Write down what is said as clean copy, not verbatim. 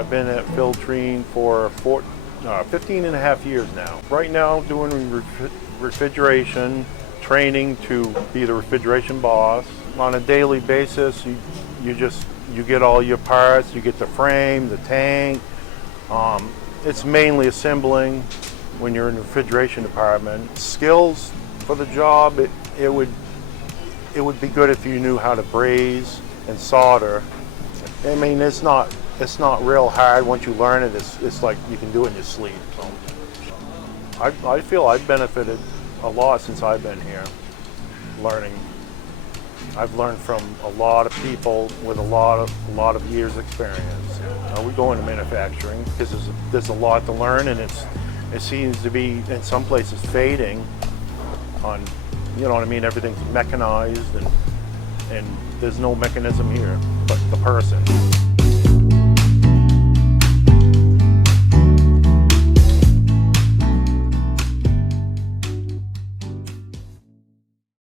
I've been at Filtrine for 15 and a half years now. Right now doing refrigeration, training to be the refrigeration boss. On a daily basis, you get all your parts, you get the frame, the tank. It's mainly assembling when you're in the refrigeration department. Skills for the job, it would be good if you knew how to braise and solder. I mean, it's not real hard. Once you learn it, it's like you can do it in your sleep. So I feel I've benefited a lot since I've been here learning. I've learned from a lot of people with a lot of years experience. We go into manufacturing because there's a lot to learn, and it seems to be in some places fading on, you know what I mean, everything's mechanized and there's no mechanism here but the person.